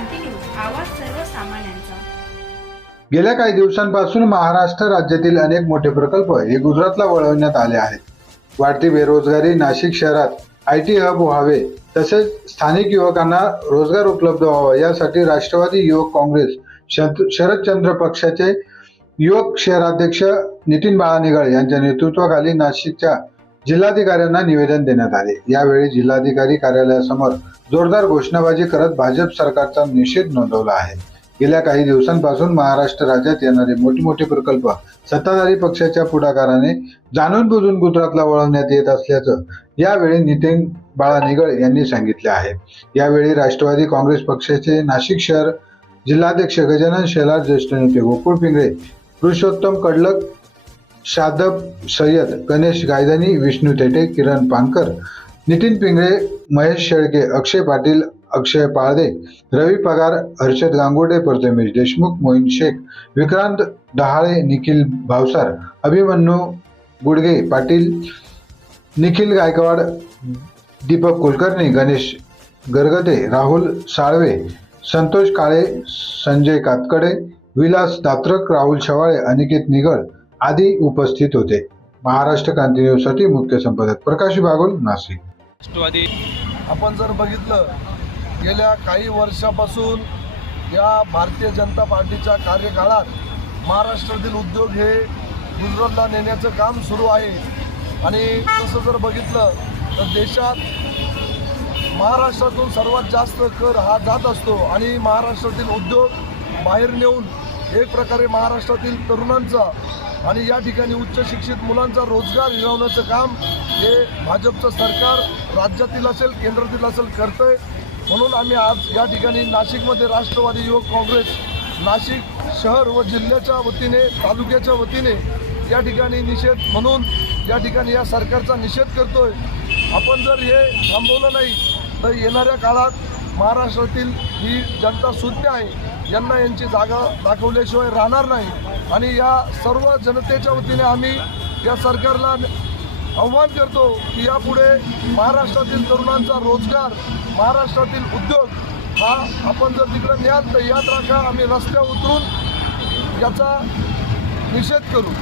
क्रांती news आवाज सर्वसामान्यांचा. गेल्या काही दिवसांपासून महाराष्ट्र राज्यातील अनेक मोठे प्रकल्प हे गुजरातला वळवण्यात आले आहेत. वाढती बेरोजगारी नाशिक शहरात आय टी हब व्हावे तसेच स्थानिक युवकांना रोजगार उपलब्ध व्हावा यासाठी राष्ट्रवादी युवक काँग्रेस शरदचंद्र पक्षाचे युवक शहराध्यक्ष नितीन बाळानिगळ यांच्या नेतृत्वाखाली नाशिकच्या जिल्हाधिकाऱ्यांना निवेदन देण्यात आले. यावेळी जिल्हाधिकारी कार्यालयासमोर जोरदार घोषणाबाजी करत भाजप सरकारचा निषेध नोंदवला आहे. गेल्या काही दिवसांपासून महाराष्ट्र राज्यात येणारे मोठे मोठे प्रकल्प सत्ताधारी पक्षाच्या पुढाकाराने जाणून बुजून गुजरातला वळवण्यात येत असल्याचं यावेळी नितीन बाळानिगळ यांनी सांगितले आहे. यावेळी राष्ट्रवादी काँग्रेस पक्षाचे नाशिक शहर जिल्हाध्यक्ष गजानन शेलार ज्येष्ठ नेते गोकुळ पिंगळे पुरुषोत्तम कडलक शादब सय्यद गणेश गायदानी विष्णू थेटे किरण पानकर नितीन पिंगळे महेश शेळके अक्षय पाटील अक्षय पाळदे रवी पगार हर्षद गांगोडे प्रथमेश देशमुख मोहीन शेख विक्रांत डहाळे निखिल भावसार अभिमन्यू गुडगे पाटील निखिल गायकवाड दीपक कुलकर्णी गणेश गरगते राहुल साळवे संतोष काळे संजय कातकडे विलास दात्रक राहुल शवाळे अनिकेत निगळ आदी उपस्थित होते. महाराष्ट्र क्रांती न्यूजसाठी मुख्य संपादक प्रकाश बागुल नाशिक. राष्ट्रवादी आपण जर बघितलं गेल्या काही वर्षापासून या भारतीय जनता पार्टीच्या कार्यकाळात महाराष्ट्रातील उद्योग हे गुजरातला नेण्याचं काम सुरू आहे. आणि तसं जर बघितलं तर देशात महाराष्ट्रातून सर्वात जास्त कर हा जात असतो. आणि महाराष्ट्रातील उद्योग बाहेर नेऊन एक प्रकारे महाराष्ट्रातील तरुणांचा आणि या ठिकाणी उच्च शिक्षित मुलांचा रोजगार हिरावण्याचं काम हे भाजपचं सरकार राज्यातील असेल केंद्रातील असेल करतंय. म्हणून आम्ही आज या ठिकाणी नाशिकमध्ये राष्ट्रवादी युवक काँग्रेस नाशिक शहर व जिल्ह्याच्या वतीने तालुक्याच्या वतीने या ठिकाणी निषेध म्हणून या ठिकाणी या सरकारचा निषेध करतोय. आपण जर हे थांबवलं नाही तर येणाऱ्या काळात महाराष्ट्रातील ही जनता शून्य आहे. यांना यांची जागा दाखवल्याशिवाय राहणार नाही. आणि या सर्व जनतेच्या वतीने आम्ही या सरकारला आव्हान करतो की यापुढे महाराष्ट्रातील तरुणांचा रोजगार महाराष्ट्रातील उद्योग हा आपण जर तिकडे न्याल तर याद राखा आम्ही रस्त्यावर उतरून याचा निषेध करू.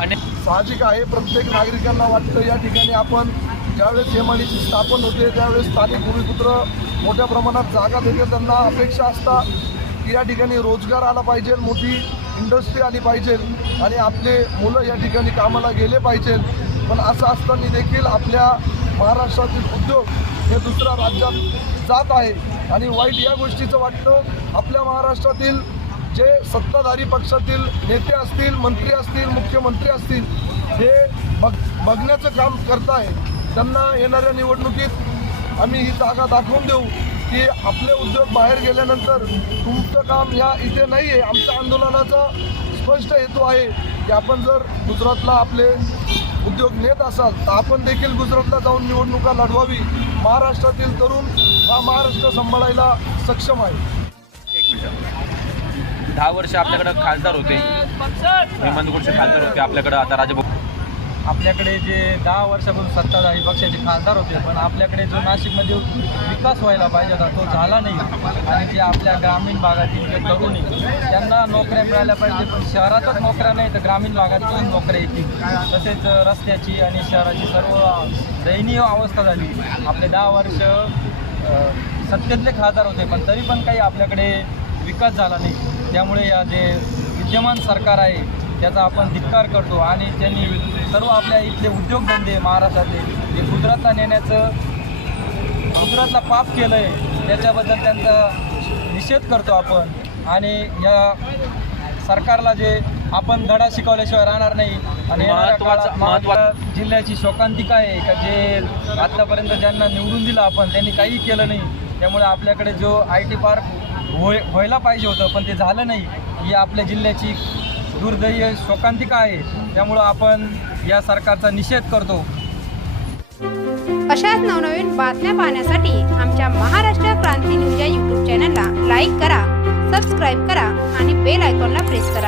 आणि साहजिक आहे प्रत्येक नागरिकांना वाटतं या ठिकाणी आपण ज्यावेळेस एमआयडीची स्थापन होते त्यावेळेस स्थानिक भूमिपुत्र मोठ्या प्रमाणात जागा देते. त्यांना अपेक्षा असतात की या ठिकाणी रोजगार आला पाहिजे मोठी इंडस्ट्री आली पाहिजे आणि आपले मुलं या ठिकाणी कामाला गेले पाहिजे. पण असं असताना देखील आपल्या महाराष्ट्रातील उद्योग हे दुसऱ्या राज्यात जात आहे. आणि वाईट या गोष्टीचं वाटतं आपल्या महाराष्ट्रातील जे सत्ताधारी पक्षातील नेते असतील मंत्री असतील मुख्यमंत्री असतील हे बघ बघण्याचं काम करत आहे त्यांना येणाऱ्या निवडणुकीत आम्ही ही जागा दाखवून देऊ की आपले उद्योग बाहेर गेल्यानंतर तुमचं काम या इथे नाही आहे आमच्या आंदोलनाचा स्पष्ट हेतू आहे की आपण जर गुजरातला आपले उद्योग नेत असाल तर आपण देखील गुजरातला जाऊन निवडणुका लढवावी. महाराष्ट्रातील तरुण हा महाराष्ट्र सांभाळायला सक्षम आहे. एक मिनिट. दहा वर्ष आपल्याकडे खासदार होते. हेमंत गुडसे खासदार होते आपल्याकडे. आता राजभाऊ आपल्याकडे जे दहा वर्षापासून सत्ताधारी पक्षाचे खासदार होते पण आपल्याकडे जो नाशिकमध्ये विकास व्हायला पाहिजे होता तो झाला नाही. आणि जे आपल्या ग्रामीण भागातील जे तरुणी त्यांना नोकऱ्या मिळाल्या पाहिजे पण शहरातच नोकऱ्या नाही तर ग्रामीण भागातून नोकऱ्या येतील. तसेच रस्त्याची आणि शहराची सर्व दयनीय अवस्था झाली. आपले दहा वर्ष सत्तेतले खासदार होते पण तरी पण काही आपल्याकडे विकास झाला नाही. त्यामुळे या जे विद्यमान सरकार आहे त्याचा आपण धिक्कार करतो आणि त्यांनी सर्व आपल्या इथले उद्योगधंदे महाराष्ट्रातले जे गुजरातला नेण्याचं गुजरातला पाप केलं आहे त्याच्याबद्दल त्यांचा निषेध करतो आपण. आणि या सरकारला जे आपण धडा शिकवल्याशिवाय राहणार नाही. आणि जिल्ह्याची शोकांतिका आहे? का जे आत्तापर्यंत ज्यांना निवडून दिलं आपण त्यांनी काही केलं नाही. त्यामुळे आपल्याकडे जो आय टी पार्क होय व्हायला पाहिजे होतं पण ते झालं नाही. ही आपल्या जिल्ह्याची दुर्दैय शोकांतिका आहे. त्यामुळं आपण या सरकारचा निषेध करतो. अशाच नवनवीन बातम्या पाहण्यासाठी आमच्या महाराष्ट्र क्रांती न्यूज या यूट्यूब चॅनलला लाईक करा सबस्क्राईब करा आणि बेल आयकॉनला प्रेस करा.